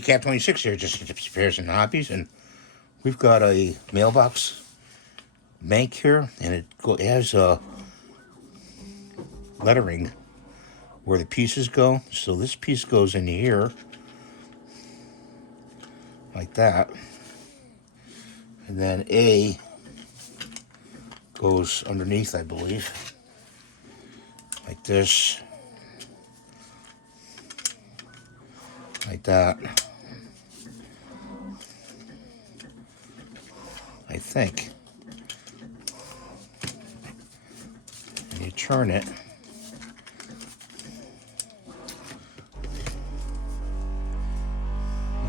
Cat 26 here, just spares and hobbies, and we've got a mailbox bank here, and it has a lettering where the pieces go. So this piece goes in here like that, and then A goes underneath, I believe, like this, like that, I think. And you turn it.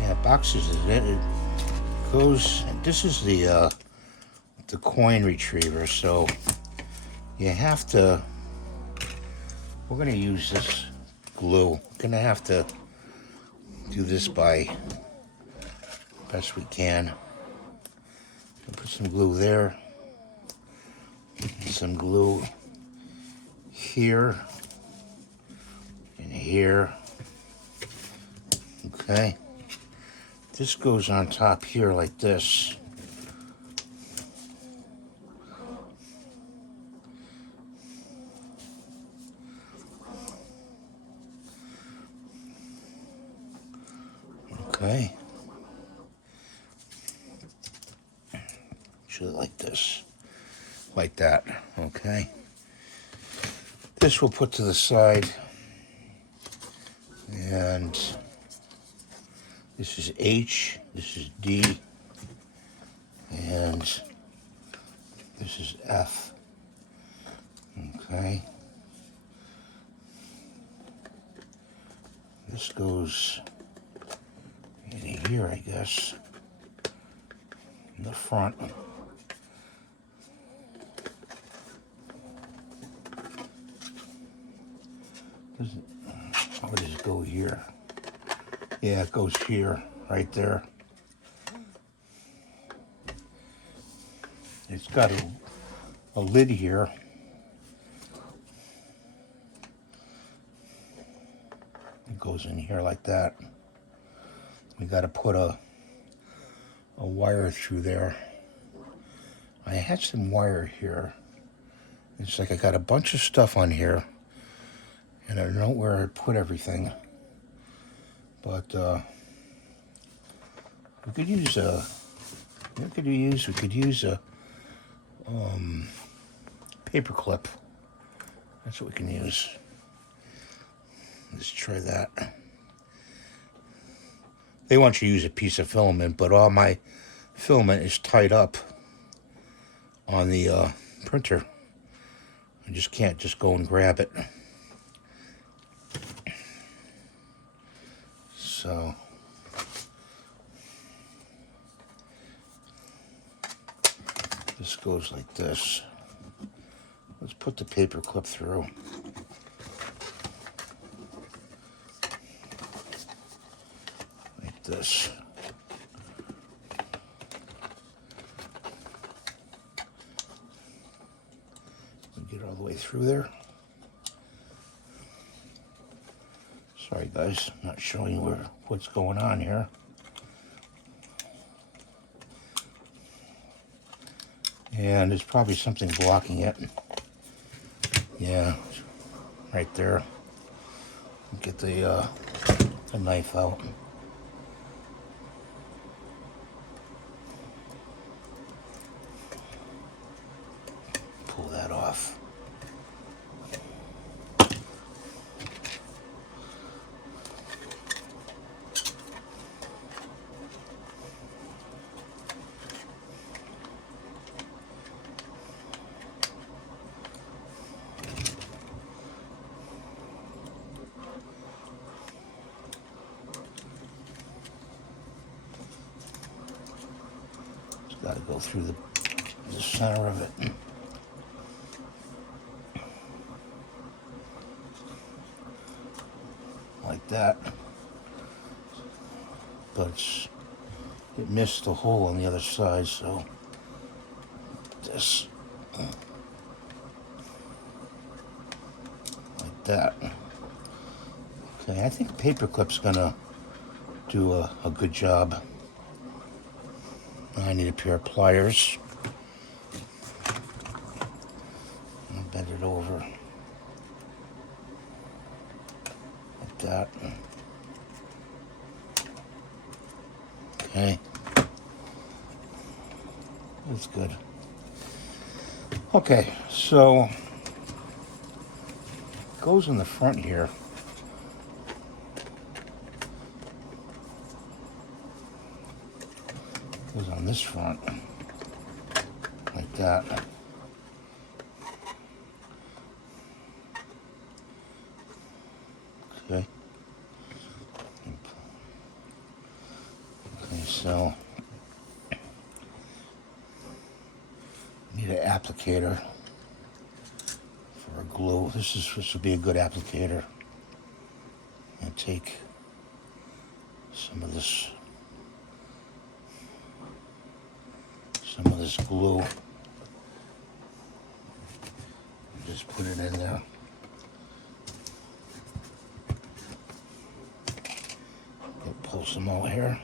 Yeah, boxes is it. It goes, and this is the coin retriever, so you have to, we're going to use this glue. We're going to have to do this by best we can. Put some glue there, some glue here and here. Okay, this goes on top here like this. Okay, should like this, like that. Okay, this we'll put to the side, and this is H, this is D, and this is F. Okay, this goes in here, I guess, in the front. Where does it go here? Yeah, it goes here, right there. It's got a lid here. It goes in here like that. We got to put a wire through there. I had some wire here. It's like I got a bunch of stuff on here, and I don't know where I put everything. But we could use a. What could we use? We could use a paper clip. That's what we can use. Let's try that. They want you to use a piece of filament, but all my filament is tied up on the printer. I just can't just go and grab it. So this goes like this. Let's put the paper clip through. Like this. Get all the way through there. Sorry guys, I'm not showing you what's going on here. And there's probably something blocking it. Yeah, right there. Get the knife out. Pull that off. Got to go through the center of it. Like that. But it missed the hole on the other side, so this. Like that. Okay, I think paper clip's gonna do a good job. I need a pair of pliers. I'll bend it over like that. Okay. That's good. Okay, so it goes in the front here. Goes on this front, like that. Okay. Okay, so need an applicator for a glue. This will be a good applicator. And take some of this glue. Just put it in there. Pull some out here.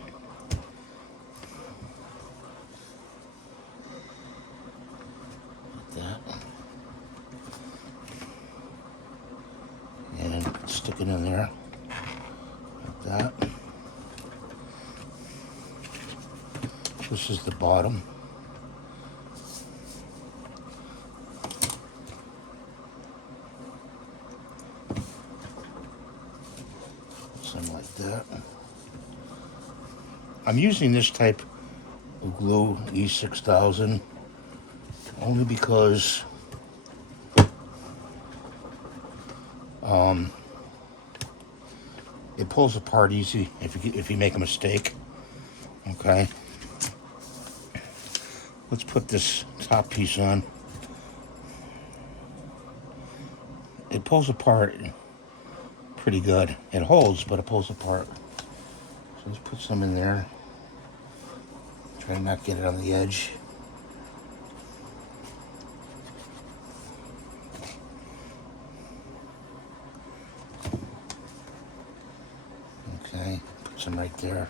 Like that. And stick it in there. Like that. This is the bottom. Something like that. I'm using this type of glue, E6000, only because it pulls apart easy if you make a mistake. Okay. Let's put this top piece on. It pulls apart pretty good. It holds, but it pulls apart. So let's put some in there. Try to not get it on the edge. Okay, put some right there.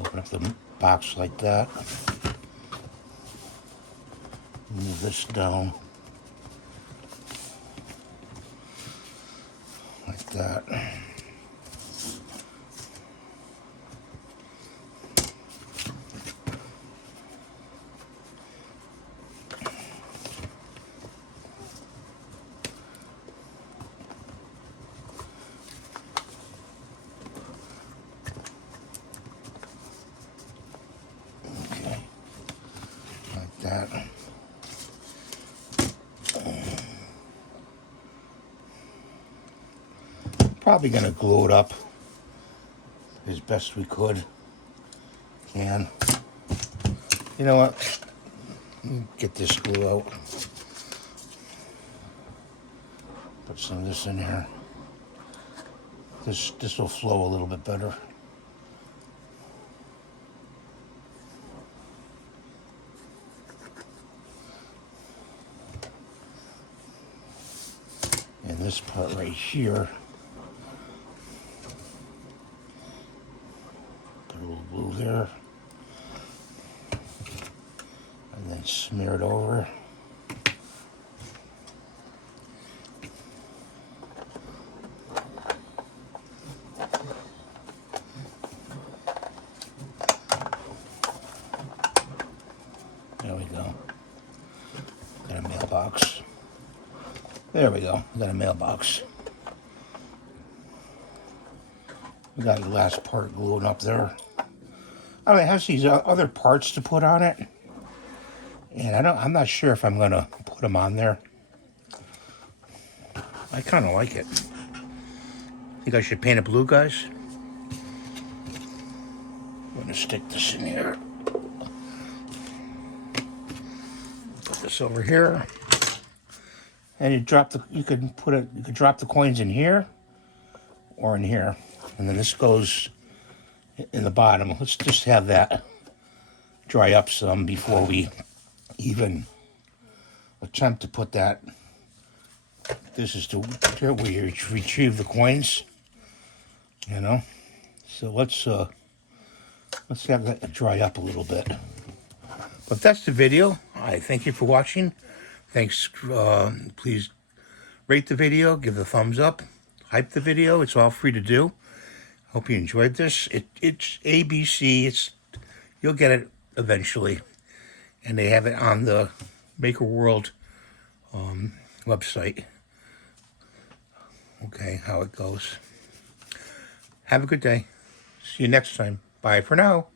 Open up the box like that. Move this down like that. That. Probably gonna glue it up as best we can. You know what? Get this glue out. Put some of this in here. This will flow a little bit better. And this part right here, put a little glue there, and then smear it over. There we go. Got a mailbox. There we go. Got a mailbox. We got the last part gluing up there. I mean, it has these other parts to put on it, and I'm not sure if I'm gonna put them on there. I kind of like it. Think I should paint it blue, guys? I'm gonna stick this in here. Put this over here, and you could drop the coins in here or in here, and then this goes in the bottom. Let's just have that dry up some before we even attempt to put that. This is where you retrieve the coins, you know. So let's have that dry up a little bit. But that's the video. I thank you for watching. Thanks. Please rate the video, give the thumbs up, hype the video. It's all free to do. Hope you enjoyed this. It's ABC. You'll get it eventually, and they have it on the Maker World website. Okay, how it goes. Have a good day. See you next time. Bye for now.